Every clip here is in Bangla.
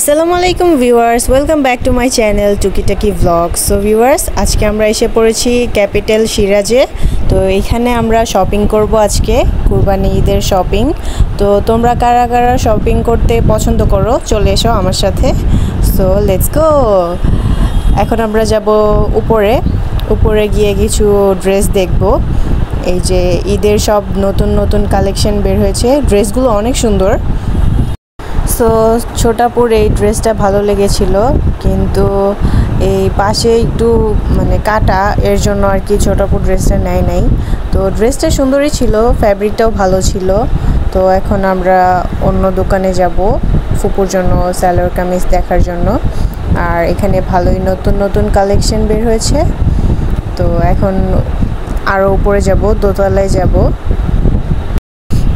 আসসালামু আলাইকুম viewers, welcome back to my channel টুকিটাকি ব্লগ। সো ভিউয়ার্স, আজকে আমরা এসে পড়েছি ক্যাপিটাল সিরাজে। তো এইখানে আমরা শপিং করব আজকে, কুরবানি ঈদের শপিং। তো তোমরা কারা কারা শপিং করতে পছন্দ করো চলে এসো আমার সাথে। So let's go. এখন আমরা যাব উপরে গিয়ে কিছু ড্রেস দেখব। এই যে ঈদের সব নতুন নতুন কালেকশন বের হয়েছে, ড্রেসগুলো অনেক সুন্দর। সো ছোটাপুর এই ড্রেসটা ভালো লেগেছিল, কিন্তু এই পাশে একটু কাটা, এর জন্য আর কি ছোটাপুর ড্রেসটা নেয় নাই। তো ড্রেসটা সুন্দরই ছিল, ফ্যাব্রিকটাও ভালো ছিল। তো এখন আমরা অন্য দোকানে যাব ফুপুর জন্য সালোয়ার কামিজ দেখার জন্য। আর এখানে ভালোই নতুন নতুন কালেকশন বের হয়েছে। তো এখন আরও উপরে যাব, দোতলায় যাব।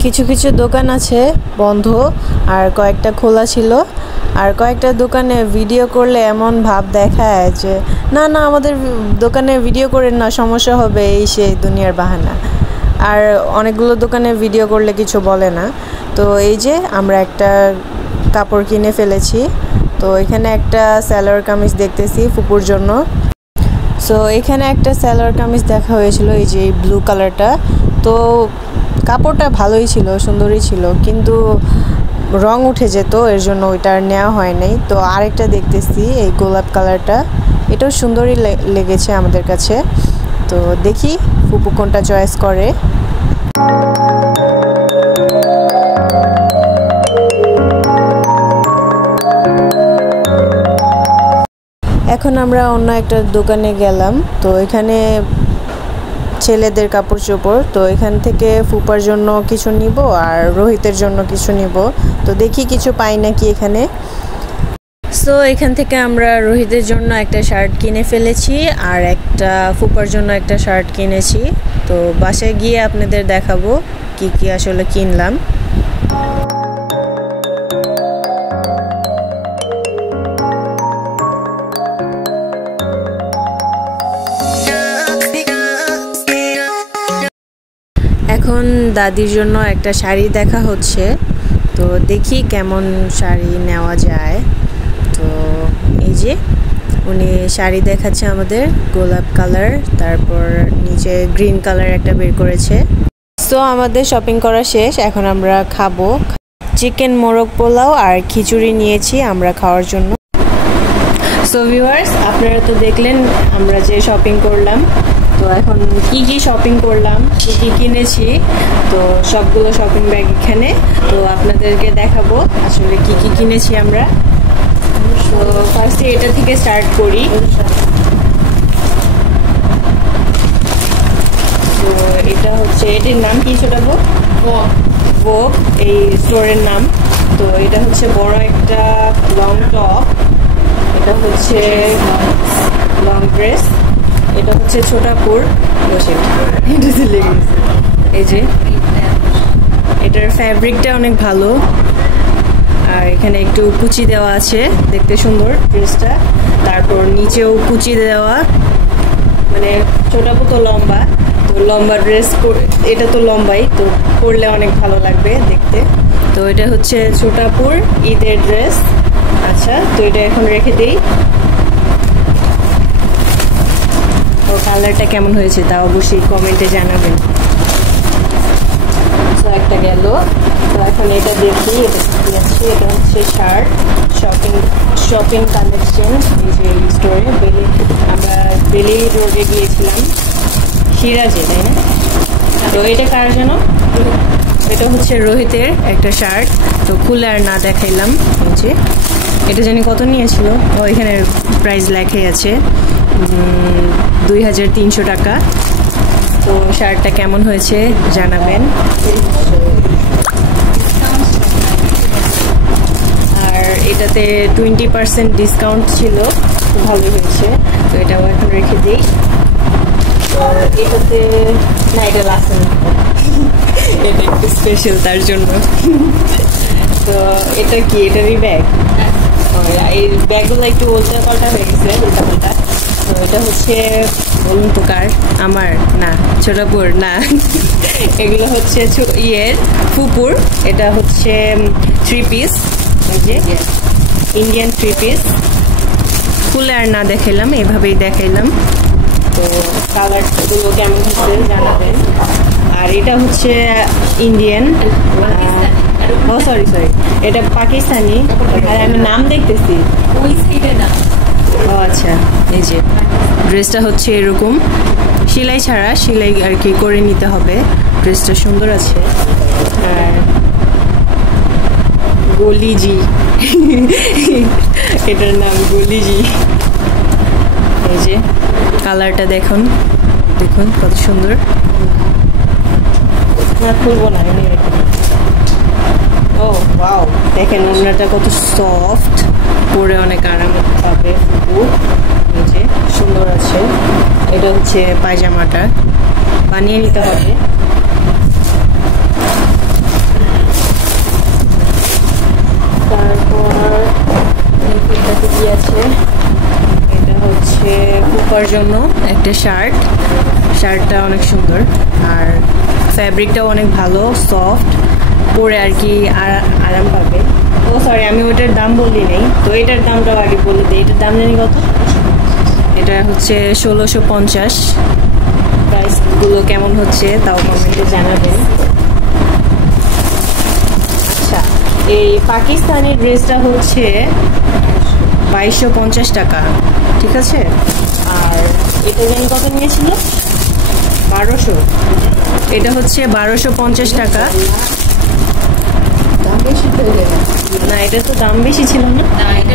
কিছু কিছু দোকান আছে বন্ধ, আর কয়েকটা খোলা ছিল। আর কয়েকটা দোকানে ভিডিও করলে এমন ভাব দেখায় যে না আমাদের দোকানে ভিডিও করেন না, সমস্যা হবে, এই সেই দুনিয়ার বাহানা। আর অনেকগুলো দোকানে ভিডিও করলে কিছু বলে না। তো এই যে আমরা একটা কাপড় কিনে ফেলেছি। তো এখানে একটা সালোয়ার কামিজ দেখতেছি ফুপুর জন্য। সো এখানে একটা সালোয়ার কামিজ দেখা হয়েছিল, এই যে ব্লু কালারটা। তো কাপড়টা ভালোই ছিল, সুন্দরই ছিল, কিন্তু রং উঠে যেত, এর জন্য ওইটা আর নেওয়া হয় নাই। তো আরেকটা দেখতেছি এই গোলাপ কালারটা, এটাও সুন্দরই লেগেছে আমাদের কাছে। তো দেখি ফুপু কোনটা চয়েস করে। এখন আমরা অন্য একটা দোকানে গেলাম। তো এখানে ছেলেদের কাপড় চোপড়। তো এখান থেকে ফুপার জন্য কিছু নিব আর রোহিতের জন্য কিছু নিব। তো দেখি কিছু পাই নাকি এখানে। সো এখান থেকে আমরা রোহিতের জন্য একটা শার্ট কিনে ফেলেছি, আর একটা ফুপার জন্য একটা শার্ট কিনেছি। তো বাসায় গিয়ে আপনাদের দেখাবো কি কি আসলে কিনলাম। এখন দাদির জন্য একটা শাড়ি দেখা হচ্ছে। তো দেখি কেমন শাড়ি নেওয়া যায়। তো এই যে উনি শাড়ি দেখাচ্ছে আমাদের, গোলাপ কালার, তারপর নিচে গ্রিন কালার একটা বের করেছে। সো আমাদের শপিং করা শেষ, এখন আমরা খাবো। চিকেন মোরগ পোলাও আর খিচুড়ি নিয়েছি আমরা খাওয়ার জন্য। সো ভিউয়ার্স, আপনারা তো দেখলেন আমরা যে শপিং করলাম। তো এখন কি কি শপিং করলাম, কি কি কিনেছি, তো সবগুলো শপিং ব্যাগ এখানে। তো আপনাদেরকে দেখাবো আসলে কি কি কিনেছি আমরা। তো ফার্স্টে এটা থেকে স্টার্ট করি। তো এটা হচ্ছে, এটির নাম কি ছোটাবো? ভোগ এই স্টোরের নাম। তো এটা হচ্ছে বড় একটা লং টপ, এটা হচ্ছে লং ড্রেস, এটা হচ্ছে ছোটাপুর। এই যে এটার ফ্যাব্রিকটা অনেক ভালো, আর এখানে একটু কুচি দেওয়া আছে, দেখতে সুন্দর ড্রেসটা। তারপর নিচেও কুচি দেওয়া, ছোটাপুর তো লম্বা, তো লম্বা ড্রেস, এটা তো লম্বাই, তো পরলে অনেক ভালো লাগবে দেখতে। তো এটা হচ্ছে ছোটাপুর ঈদের ড্রেস। আচ্ছা, তো এটা এখন রেখে দিই। তো কালারটা কেমন হয়েছে তা অবশ্যই কমেন্টে জানাবেন। তো একটা গেল। তো এখন এটা দেখি, এটা হচ্ছে শার্ট, শপিং কালেকশন। এই যে স্টোরে আমরা বেলি রোডে গিয়েছিলাম, সিরাজে, তাই না? তো এটা কার যেন? এটা হচ্ছে রোহিতের একটা শার্ট। তো খুলে আর না দেখাইলাম। হচ্ছে এটা জানি কত নিয়েছিল, ও এখানে প্রাইস লেখাই আছে 2300 টাকা। তো শার্টটা কেমন হয়েছে জানাবেন। আর এটাতে 20% ডিসকাউন্ট ছিল, ভালোই হয়েছে। তো এটাও এখন রেখে দিই। তো এটাতে না, এটা লাস্ট এটা একটু স্পেশাল তার জন্য। তো এটা কি, এটারই ব্যাগ? এই ব্যাগগুলো একটু উল্টা পাল্টা হয়ে গেছে, উল্টা পাল্টা। তো এটা হচ্ছে, বলুন তো কার? আমার না, ছোটাপুর না, এগুলো হচ্ছে ফুপুর। এটা হচ্ছে 3 পিস, এই যে ইন্ডিয়ান 3 পিস। ফুলে আর না দেখাইলাম, এভাবেই দেখাইলাম। তো কালারগুলো কেমন হচ্ছে জানাবেন। আর এটা হচ্ছে ইন্ডিয়ান, ও সরি এটা পাকিস্তানি। আর আমি নাম দেখতেছি, ও আচ্ছা। এই যে ড্রেসটা হচ্ছে এরকম, সেলাই ছাড়া, সেলাই আর কি করে নিতে হবে। ড্রেসটা সুন্দর আছে। আর গলিজি, এটার নাম গলিজি। এই যে কালারটা দেখুন কত সুন্দর। খুলবো না, ও ওয়াও, দেখেন ওড়নাটা কত সফট, পরে অনেক আরাম পাবে। এই যে সুন্দর আছে। এটা হচ্ছে পায়জামাটা, বানিয়ে নিতে হবে। তারপর এটাতে কি আছে, এটা হচ্ছে কুপার জন্য একটা শার্টটা অনেক সুন্দর। আর ফ্যাব্রিকটাও অনেক ভালো, সফট, পরে আর কি আরাম পাবে। ও সরি, আমি ওইটার দাম বলি নেই, তো এটার দামটাও আগে বলে দিই। এটার দাম জানি কত, এটা হচ্ছে 1650। প্রাইসগুলো কেমন হচ্ছে তাও কমেন্টে জানাবেন। আচ্ছা, এই পাকিস্তানি ড্রেসটা হচ্ছে 2250 টাকা, ঠিক আছে। আর এটা জানি কত নিয়েছিল, 1200। এটা হচ্ছে 1250 টাকা। না, এটা তো দাম বেশি ছিল না, এটা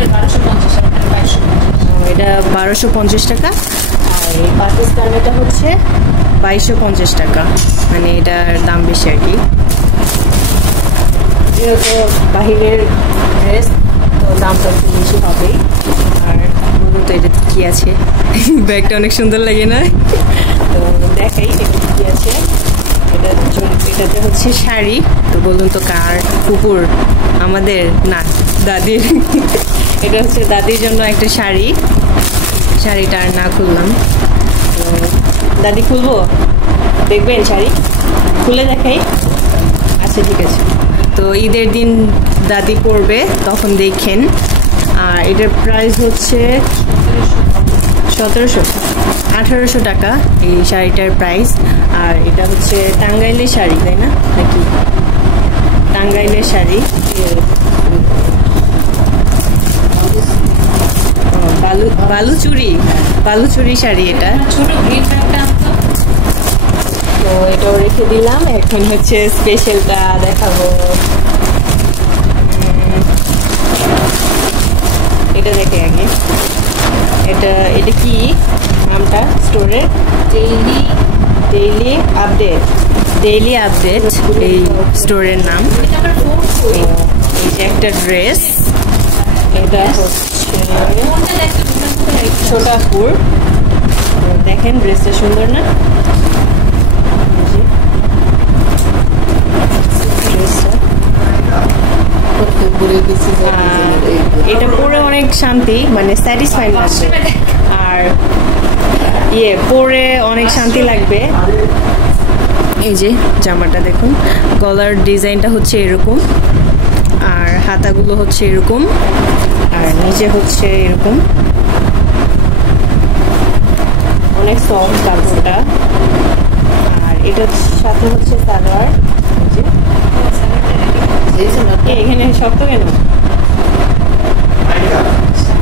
1250 টাকা। আর এই পাকিস্তানিটা হচ্ছে 2250 টাকা, মানে এটার দাম বেশি আর কি। যেহেতু বাহিরের ড্রেস, তো দামটা একটু বেশি হবেই। আর বলুন তো এটাতে কি আছে, ব্যাগটা অনেক সুন্দর লাগে না? তো দেখাই এটা কি আছে। এটাতে হচ্ছে শাড়ি। তো বলুন তো কার? কুকুর আমাদের না, দাদির। এটা হচ্ছে দাদির জন্য একটা শাড়িটা আর না খুললাম। তো দাদি খুলবো, দেখবেন শাড়ি খুলে দেখাই? আচ্ছা ঠিক আছে। তো ঈদের দিন দাদি পরবে, তখন দেখেন। আর এটার প্রাইস হচ্ছে 1800 টাকা এই শাড়িটার প্রাইস। আর এটা হচ্ছে টাঙ্গাইলের শাড়ি, তাই না নাকি? টাঙ্গাইলের শাড়ি, বালুচুরি শাড়ি এটা। তো এটাও রেখে দিলাম। এখন হচ্ছে স্পেশালটা দেখাবো। এটা দেখে আগে, এটা কি নামটা স্টোরের? ডেইলি আপডেট এই স্টোরের নাম। এই যে একটা ড্রেস, এটা হচ্ছে ছোটাপুর। দেখেন ড্রেসটা সুন্দর না? এটা পরে অনেক শান্তি, মানে স্যাটিসফাই লাগবে। আর পরে অনেক শান্তি লাগবে। এই যে জামাটা দেখুন, গলার ডিজাইনটা হচ্ছে এরকম, আর হাতাগুলো হচ্ছে এরকম, আর নিচে হচ্ছে এরকম। অনেক সফট কাপড়টা। আর এটার সাথে হচ্ছে সালোয়ার। এখানে শক্ত কেন?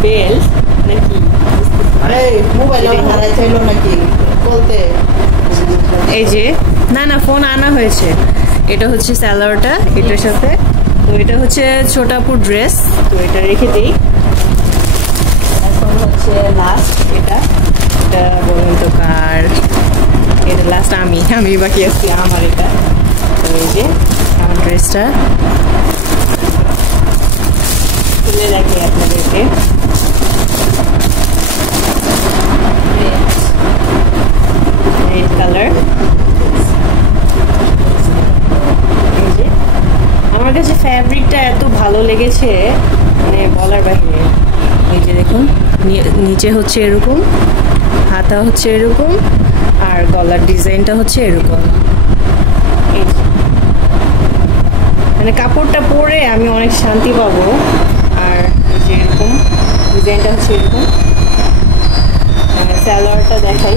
বেল্ট নাকি? এই যে না ফোন আনা হয়েছে। এটা হচ্ছে সালোয়ারটা এটার সাথে। তো এটা হচ্ছে ছোটাপুর ড্রেস। তো এটা রেখে দিই। এখন হচ্ছে লাস্ট এটা বলুন তো কার? এটা লাস্ট আমি বাকি আছি, আমার এটা। তো এই যে আমার ড্রেসটা খুলে রাখি আপনাদেরকে। Red colour. আমার কাছে ফ্যাব্রিকটা এত ভালো লেগেছে, মানে বলার বাহিরে। এই যে দেখুন, নিচে হচ্ছে এরকম, হাতা হচ্ছে এরকম, আর গলার ডিজাইনটা হচ্ছে এরকম। মানে কাপড়টা পরে আমি অনেক শান্তি পাবো। আর যে এরকম ডিজাইনটা হচ্ছে এরকম। সালোয়ারটা দেখাই,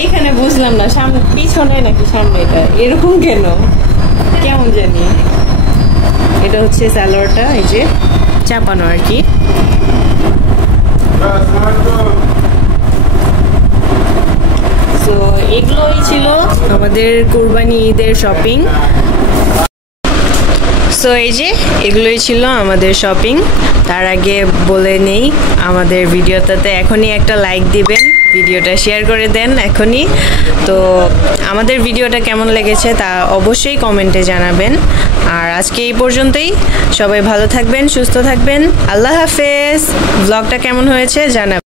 এইখানে বুঝলাম না সামনে পিছনে নাকি সামনে, এটা এরকম কেন কেমন জানি। এটা হচ্ছে সালোয়ারটা, এই যে চাপানো আর কি। তো এগুলোই ছিল আমাদের কুরবানি ঈদের শপিং। সো এই যে এগুলোই ছিল আমাদের শপিং। তার আগে বলে নেই আমাদের ভিডিওটাতে এখনই একটা লাইক দিবেন, ভিডিওটা শেয়ার করে দেন এখনই। তো আমাদের ভিডিওটা কেমন লেগেছে তা অবশ্যই কমেন্টে জানাবেন। আর আজকে এই পর্যন্তই, সবাই ভালো থাকবেন, সুস্থ থাকবেন, আল্লাহ হাফেজ। ব্লগটা কেমন হয়েছে জানাবেন।